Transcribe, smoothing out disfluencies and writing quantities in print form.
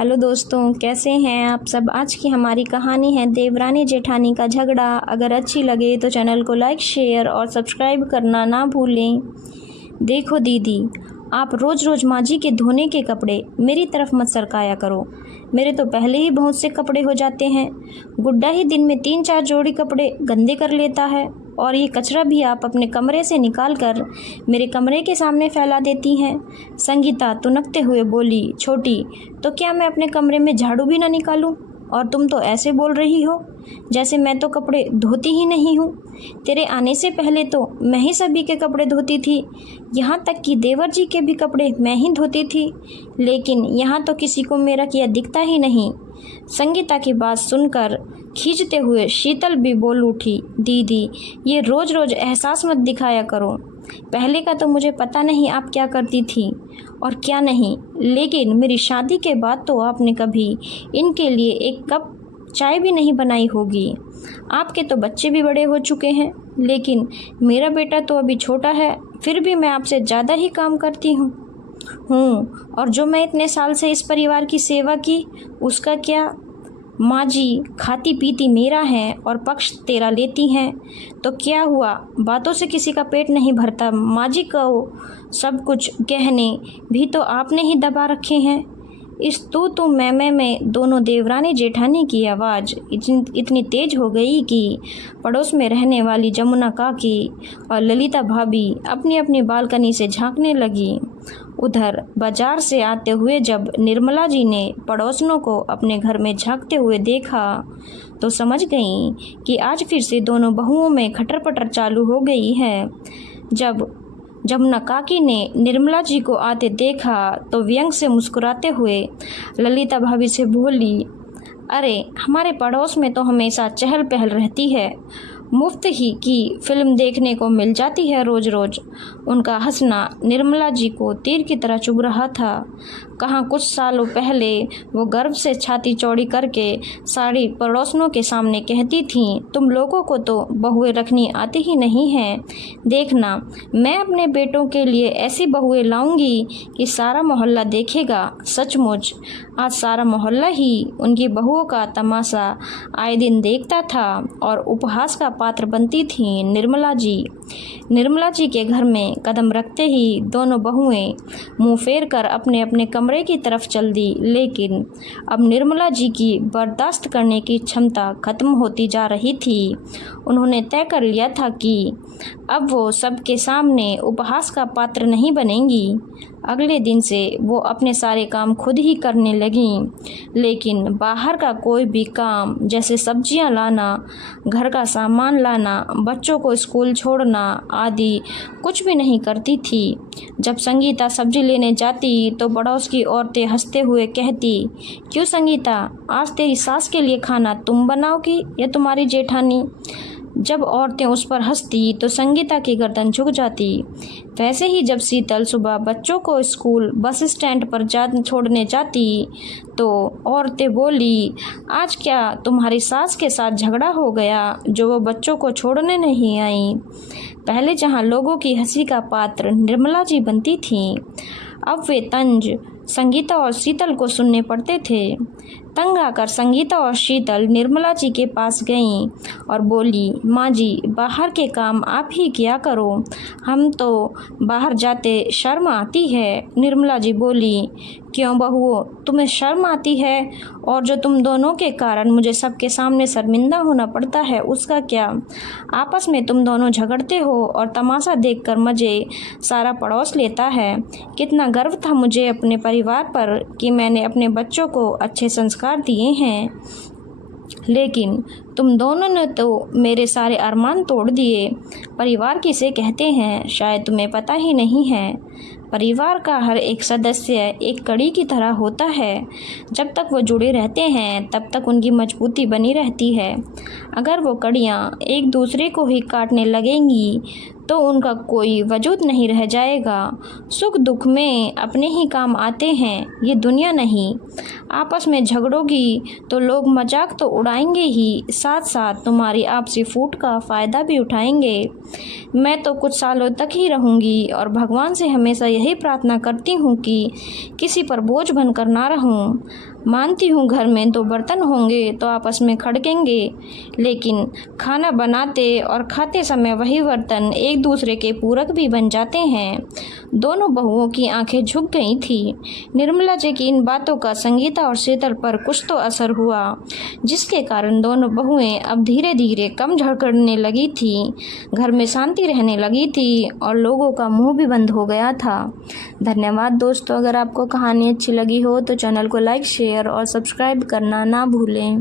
Hello दोस्तों, कैसे हैं आप सब। आज की हमारी कहानी है देवरानी जेठानी का झगड़ा। अगर अच्छी लगे तो चैनल को लाइक, शेयर और सब्सक्राइब करना ना भूलें। देखो दीदी, आप रोज़ रोज़ माँ जी के धोने के कपड़े मेरी तरफ मत सरकाया करो। मेरे तो पहले ही बहुत से कपड़े हो जाते हैं। गुड्डा ही दिन में 3-4 जोड़ी कपड़े गंदे कर लेता है और ये कचरा भी आप अपने कमरे से निकाल कर मेरे कमरे के सामने फैला देती हैं। संगीता तुनकते हुए बोली, छोटी, तो क्या मैं अपने कमरे में झाड़ू भी ना निकालूं? और तुम तो ऐसे बोल रही हो जैसे मैं तो कपड़े धोती ही नहीं हूँ। तेरे आने से पहले तो मैं ही सभी के कपड़े धोती थी, यहाँ तक कि देवर जी के भी कपड़े मैं ही धोती थी, लेकिन यहाँ तो किसी को मेरा किया दिखता ही नहीं। संगीता की बात सुनकर खींचते हुए शीतल भी बोल उठी, दीदी, ये रोज़ रोज़ एहसास मत दिखाया करो। पहले का तो मुझे पता नहीं आप क्या करती थी और क्या नहीं, लेकिन मेरी शादी के बाद तो आपने कभी इनके लिए एक कप चाय भी नहीं बनाई होगी। आपके तो बच्चे भी बड़े हो चुके हैं, लेकिन मेरा बेटा तो अभी छोटा है, फिर भी मैं आपसे ज़्यादा ही काम करती हूँ। और जो मैं इतने साल से इस परिवार की सेवा की, उसका क्या? माँ जी खाती पीती मेरा है और पक्ष तेरा लेती हैं, तो क्या हुआ? बातों से किसी का पेट नहीं भरता। माँ जी को सब कुछ गहने भी तो आपने ही दबा रखे हैं। इस तू मैं में दोनों देवरानी जेठानी की आवाज़ इतनी तेज हो गई कि पड़ोस में रहने वाली जमुना काकी और ललिता भाभी अपनी अपनी बालकनी से झांकने लगी। उधर बाजार से आते हुए जब निर्मला जी ने पड़ोसनों को अपने घर में झांकते हुए देखा तो समझ गईं कि आज फिर से दोनों बहुओं में खटर पटर चालू हो गई है। जब जमुना काकी ने निर्मला जी को आते देखा तो व्यंग से मुस्कुराते हुए ललिता भाभी से बोली, अरे हमारे पड़ोस में तो हमेशा चहल पहल रहती है, मुफ्त ही की फिल्म देखने को मिल जाती है रोज़ रोज़। उनका हंसना निर्मला जी को तीर की तरह चुभ रहा था। कहाँ कुछ सालों पहले वो गर्व से छाती चौड़ी करके सारी पड़ोसनों के सामने कहती थीं, तुम लोगों को तो बहुएं रखनी आती ही नहीं हैं। देखना, मैं अपने बेटों के लिए ऐसी बहुएं लाऊंगी कि सारा मोहल्ला देखेगा। सचमुच आज सारा मोहल्ला ही उनकी बहुओं का तमाशा आए दिन देखता था और उपहास का पात्र बनती थीं निर्मला जी। निर्मला जी के घर में कदम रखते ही दोनों बहुएं मुंह फेर कर अपने अपने कमरे की तरफ चल दी, लेकिन अब निर्मला जी की बर्दाश्त करने की क्षमता खत्म होती जा रही थी। उन्होंने तय कर लिया था कि अब वो सबके सामने उपहास का पात्र नहीं बनेंगी। अगले दिन से वो अपने सारे काम खुद ही करने लगीं, लेकिन बाहर का कोई भी काम जैसे सब्जियां लाना, घर का सामान लाना, बच्चों को स्कूल छोड़ना आदि कुछ भी नहीं करती थी। जब संगीता सब्जी लेने जाती तो पड़ोस की औरतें हंसते हुए कहती, क्यों संगीता, आज तेरी सास के लिए खाना तुम बनाओगी या तुम्हारी जेठानी? जब औरतें उस पर हंसती तो संगीता की गर्दन झुक जाती। वैसे ही जब शीतल सुबह बच्चों को स्कूल बस स्टैंड पर छोड़ने जाती तो औरतें बोली, आज क्या तुम्हारी सास के साथ झगड़ा हो गया जो वो बच्चों को छोड़ने नहीं आई? पहले जहां लोगों की हंसी का पात्र निर्मला जी बनती थीं, अब वे तंज संगीता और शीतल को सुनने पड़ते थे। तंग आकर संगीता और शीतल निर्मला जी के पास गईं और बोली, माँ जी, बाहर के काम आप ही किया करो, हम तो बाहर जाते शर्म आती है। निर्मला जी बोली, क्यों बहुओं, तुम्हें शर्म आती है? और जो तुम दोनों के कारण मुझे सबके सामने शर्मिंदा होना पड़ता है, उसका क्या? आपस में तुम दोनों झगड़ते हो और तमाशा देखकर मज़े सारा पड़ोस लेता है। कितना गर्व था मुझे अपने परिवार पर कि मैंने अपने बच्चों को अच्छे संस्कार दिए हैं, लेकिन तुम दोनों ने तो मेरे सारे अरमान तोड़ दिए। परिवार किसे कहते हैं शायद तुम्हें पता ही नहीं है। परिवार का हर एक सदस्य एक कड़ी की तरह होता है। जब तक वो जुड़े रहते हैं तब तक उनकी मजबूती बनी रहती है। अगर वो कड़ियाँ एक दूसरे को ही काटने लगेंगी तो उनका कोई वजूद नहीं रह जाएगा। सुख दुख में अपने ही काम आते हैं, ये दुनिया नहीं। आपस में झगड़ोगी तो लोग मजाक तो उड़ाएंगे ही, साथ साथ तुम्हारी आपसी फूट का फ़ायदा भी उठाएंगे। मैं तो कुछ सालों तक ही रहूँगी और भगवान से हमेशा यही यही प्रार्थना करती हूँ कि किसी पर बोझ बनकर ना रहूँ। मानती हूँ घर में 2 बर्तन होंगे तो आपस में खड़केंगे, लेकिन खाना बनाते और खाते समय वही बर्तन एक दूसरे के पूरक भी बन जाते हैं। दोनों बहुओं की आंखें झुक गई थी। निर्मला जी की इन बातों का संगीता और शीतल पर कुछ तो असर हुआ, जिसके कारण दोनों बहुएं अब धीरे धीरे कम झगड़ने लगी थी। घर में शांति रहने लगी थी और लोगों का मुंह भी बंद हो गया था। धन्यवाद दोस्तों। अगर आपको कहानी अच्छी लगी हो तो चैनल को लाइक, शेयर और सब्सक्राइब करना ना भूलें।